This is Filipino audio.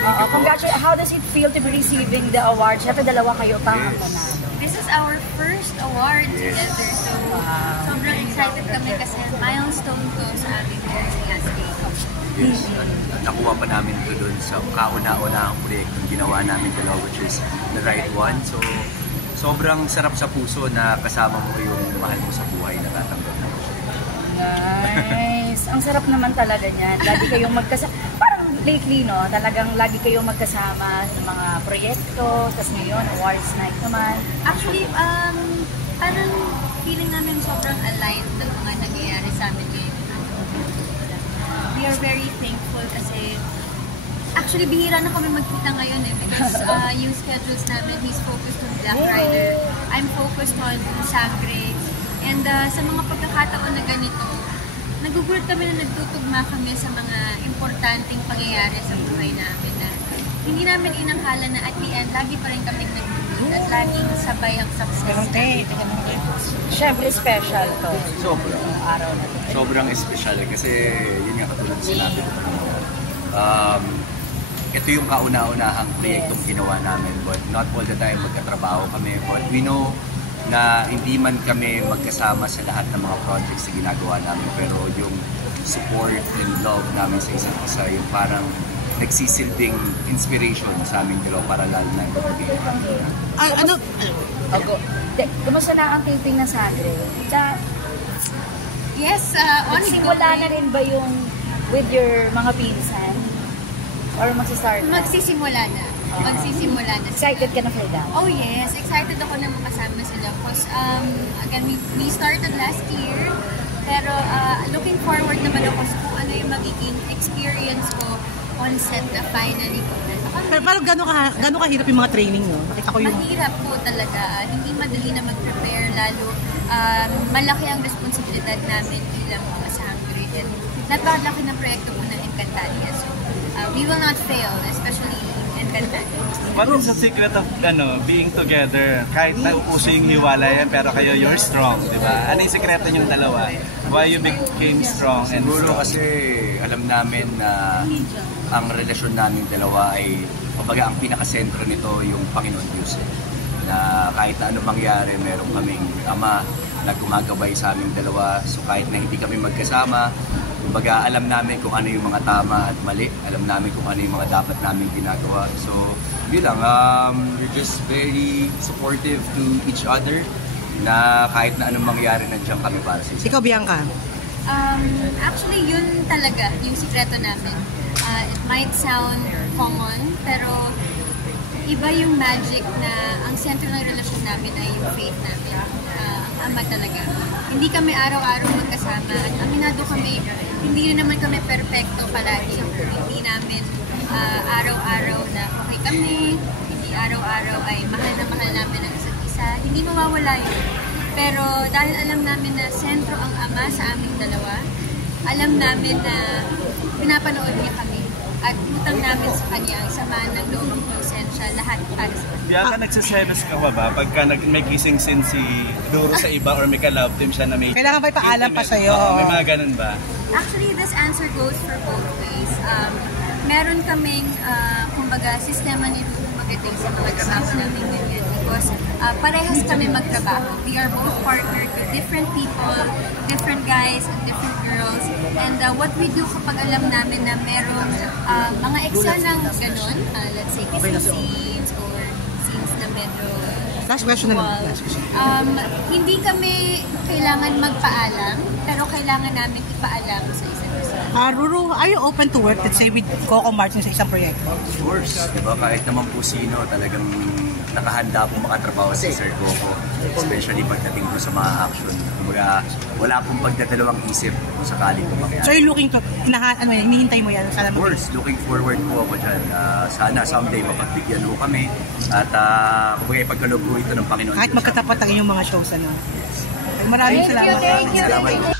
Congratulations. How does it feel to be receiving the award? Siyempre, dalawa kayo pa ang panalo. This is our first award together. So, sobrang excited kami kasi milestone to sa ating journey as a couple. Yes. Nakuha pa namin ito dun sa kauna-unahang proyektong ginawa namin dalawa, which is The Right One. So, sobrang sarap sa puso na kasama mo yung mahal mo sa buhay na tatanggap na. Nice. Ang sarap naman talaga niyan. Lagi kayong magkasama. Parang lately, no? Talagang lagi kayong magkasama sa mga proyekto. Tapos ngayon, awards night naman. Actually, parang feeling namin sobrang aligned ng mga nangyayari sa amin ngayon. We are very thankful kasi actually, bihira na kami magkita ngayon because yung schedules namin, he's focused on Black Rider, I'm focused on Sangre. And sa mga pagkakataon na ganito, nagugulat kami na nagtutugma kami sa mga importanteng pangyayari sa buhay namin na hindi namin inakala na at the end, lagi pa rin kami nag-meet at laging sabay ang success. Siyempre, special to. Sobrang. Araw na. Sobrang special kasi yun nga katulad sinabi ko. Ito yung kauna-unahang proyektong ginawa namin, but not all the time magkatrabaho kami. But we know na hindi man kami magkasama sa lahat ng mga projects na ginagawa namin, pero yung support and love namin sa isa't isa, yung parang nagsisilbing inspiration sa aming dalawa para lalo na yung Kumusta na ang taping na Sangre? Yes, Magsimula na rin ba yung with your mga pinsan? Or magsistart na? Magsisimula na. Magsisimula na. Excited ka na for that? Oh yes, excited ako na makasama sila. Because again, we started last year. Pero looking forward naman ako sa kung ano yung magiging experience ko on set na finally ko. Pero gano'n kahirap yung mga training, no? Nakita ko yung... Mahirap po talaga. Hindi madali na mag-prepare, lalo malaki ang responsibilidad namin bilang mga Sangre. And napakalaki ng proyekto po ng Encantadia. So, we will not fail, especially Encantadia. What is the secret of being together? Kahit nauuso yung hiwalay, pero kayo, you're strong, di ba? Ano yung sekreto niyong dalawa? Why you became strong and siguro strong? kasi alam namin na ang relasyon namin dalawa ay, kumbaga, ang pinakasentro nito yung Panginoon Diyos. Na kahit na anong mangyari, meron kaming Ama na gumagabay sa aming dalawa. So kahit na hindi kami magkasama, kumbaga, alam namin kung ano yung mga tama at mali. Alam namin kung ano yung mga dapat namin ginagawa. So, yun lang. We're just very supportive to each other na kahit na anong mangyari, nandiyan kami para sa isa. Ikaw, Bianca? Actually, yun talaga yung sikreto namin. It might sound common, pero iba yung magic na ang sentro ng relasyon namin ay yung faith namin. Ang Ama talaga. Hindi kami araw-araw magkasama at aminado kami, hindi rin naman kami perfecto palagi. Hindi namin araw-araw na okay kami, hindi araw-araw ay mahal na mahal namin ang isa't isa. Hindi mawawala yun. Pero dahil alam namin na sentro ang Ama sa aming dalawa, alam namin na pinapanood niya kami at utang namin sa kanya ang samaan ng loob ng konsensya, lahat para sa kanya. Bianca, nagsiselos ka ba pagka may kissing scene si Duro sa iba or may ka-love team siya na may... Kailangan ba ipaalam pa sa'yo? May mga ganun ba? Actually, this answer goes for both ways. Meron kaming, kumbaga, sistema ni Duro magating sa mga kasama namin ganyan because parehas kami magtrabaho. We are both partnered with different people, different guys and different girls. And what we do kapag alam namin na merong mga eksena ng ganun, let's say kissing scenes or scenes na medyo Last question na lang. hindi kami kailangan magpaalam, pero kailangan namin ipaalam sa isa't isa. Ruru, are you open to work, let's say, with Coco Martin sa isang proyekto? Of course, diba? Kahit naman po sino, talagang nakahanda po makatrabaho si Sir Coco. Especially pagdating po sa mga action. Kumbaga, wala pong pagdadalawang isip kung sakaling kumangyari. So you're looking to, hinihintay mo yan? Of course, looking forward po ako dyan. Sana someday mapagbigyan po kami. At kumbaga ipagkaloob po ito ng Panginoon. Kahit magkatapat ang inyong mga shows, ano? Maraming salamat. Thank you. Salamat.